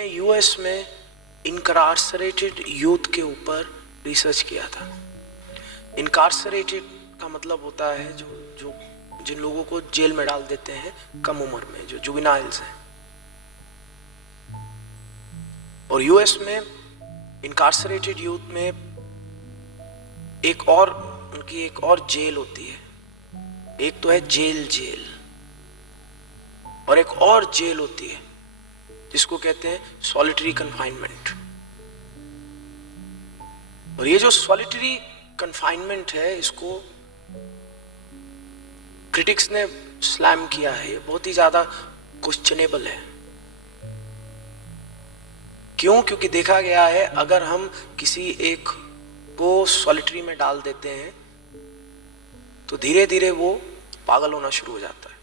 मैंने यूएस में इनकार्सरेटेड यूथ के ऊपर रिसर्च किया था। इनकार्सरेटेड का मतलब होता है जो जिन लोगों को जेल में डाल देते हैं कम उम्र में, जो जुवेनाइल्स हैं। और यूएस में इनकार्सरेटेड यूथ में उनकी एक और जेल होती है। एक तो है जेल और एक और जेल होती है जिसको कहते हैं सॉलिटरी कन्फाइनमेंट। और ये जो सॉलिटरी कन्फाइनमेंट है, इसको क्रिटिक्स ने स्लैम किया है। ये बहुत ही ज्यादा क्वेश्चनेबल है। क्यों? क्योंकि देखा गया है अगर हम किसी एक को सॉलिटरी में डाल देते हैं तो धीरे धीरे वो पागल होना शुरू हो जाता है।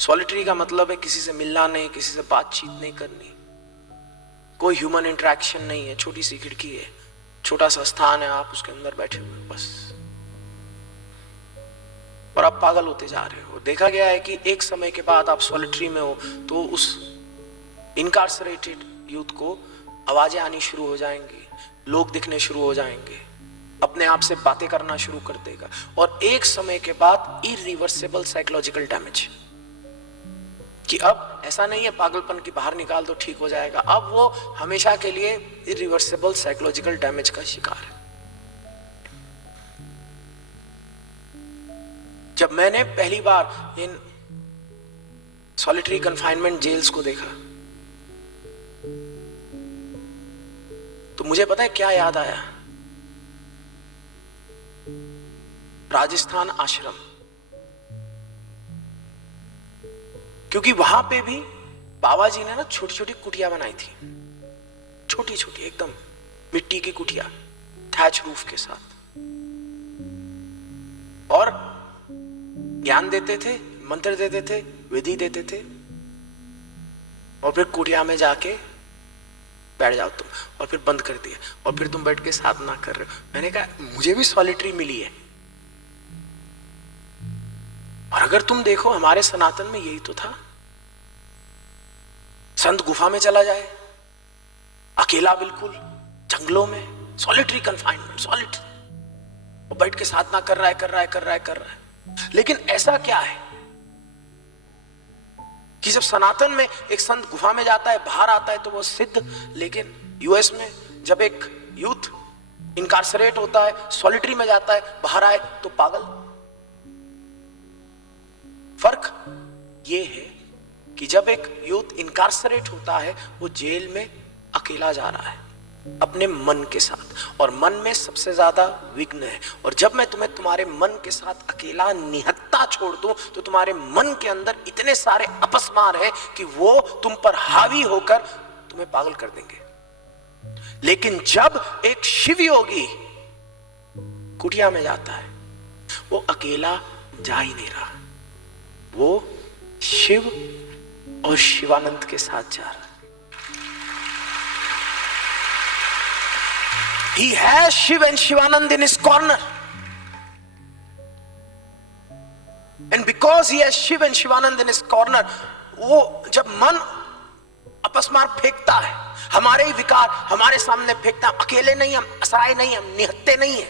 सॉलिटरी का मतलब है किसी से मिलना नहीं, किसी से बातचीत नहीं करनी, कोई ह्यूमन इंटरेक्शन नहीं है। छोटी सी खिड़की है, छोटा सा स्थान है, आप उसके अंदर बैठे हुए बस, और आप पागल होते जा रहे हो। देखा गया है कि एक समय के बाद आप सॉलिटरी में हो तो उस इनकार्सरेटेड यूथ को आवाजें आनी शुरू हो जाएंगी, लोग दिखने शुरू हो जाएंगे, अपने आप से बातें करना शुरू कर देगा। और एक समय के बाद इरिवर्सिबल साइकोलॉजिकल डैमेज, कि अब ऐसा नहीं है पागलपन की बाहर निकाल दो ठीक हो जाएगा, अब वो हमेशा के लिए इरिवर्सिबल साइकोलॉजिकल डैमेज का शिकार है। जब मैंने पहली बार इन सॉलिटरी कन्फाइनमेंट जेल्स को देखा तो मुझे पता है क्या याद आया? राजस्थान आश्रम। क्योंकि वहां पे भी बाबा जी ने ना छोटी छोटी कुटिया बनाई थी, छोटी छोटी एकदम मिट्टी की कुटिया, थैच रूफ के साथ, और ज्ञान देते थे, मंत्र देते थे, विधि देते थे, और फिर कुटिया में जाके बैठ जाओ तुम, और फिर बंद कर दिया, और फिर तुम बैठ के साधना कर रहे हो। मैंने कहा मुझे भी सॉलिटरी मिली है। और अगर तुम देखो हमारे सनातन में यही तो था। संत गुफा में चला जाए, अकेला बिल्कुल जंगलों में, सॉलिटरी कन्फाइनमेंट, सॉलिटरी, वो बैठ के साधना कर रहा है। लेकिन ऐसा क्या है कि जब सनातन में एक संत गुफा में जाता है, बाहर आता है तो वो सिद्ध, लेकिन यूएस में जब एक यूथ इनकार्सरेट होता है, सॉलिटरी में जाता है, बाहर आए तो पागल। फर्क ये है कि जब एक यूथ इनकार्सरेट होता है वो जेल में अकेला जा रहा है अपने मन के साथ, और मन में सबसे ज्यादा विघ्न है। और जब मैं तुम्हें तुम्हारे मन के साथ अकेला निहत्ता छोड़ दूं तो तुम्हारे मन के अंदर इतने सारे अपस्मार हैं कि वो तुम पर हावी होकर तुम्हें पागल कर देंगे। लेकिन जब एक शिव योगी कुटिया में जाता है, वो अकेला जा ही नहीं रहा, वो शिव और शिवानंद के साथ जा रहा है। He has Shiv and Shivanand in his corner, and because he has Shiv and Shivanand in his corner, वो जब मन अपस्मार फेंकता है, हमारे ही विकार हमारे सामने फेंकता है, अकेले नहीं हम, असहाय नहीं हम, निहत्ते नहीं है,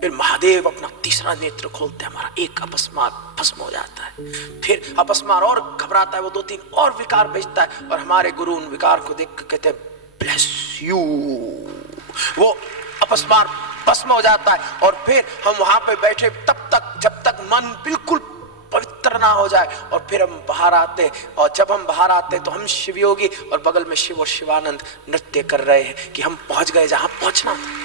फिर महादेव अपना तीसरा नेत्र खोलते हैं, हमारा एक अपस्मार भस्म हो जाता है। फिर अपस्मार और घबराता है, वो 2-3 और विकार भेजता है, और हमारे गुरु उन विकार को देख कर कहते हैं ब्लेस यू। वो अपस्मार भस्म हो जाता है, और फिर हम वहां पे बैठे तब तक जब तक मन बिल्कुल पवित्र ना हो जाए, और फिर हम बाहर आते, और जब हम बाहर आते तो हम शिवयोगी और बगल में शिव और शिवानंद नृत्य कर रहे हैं कि हम पहुंच गए जहां पहुंचना था।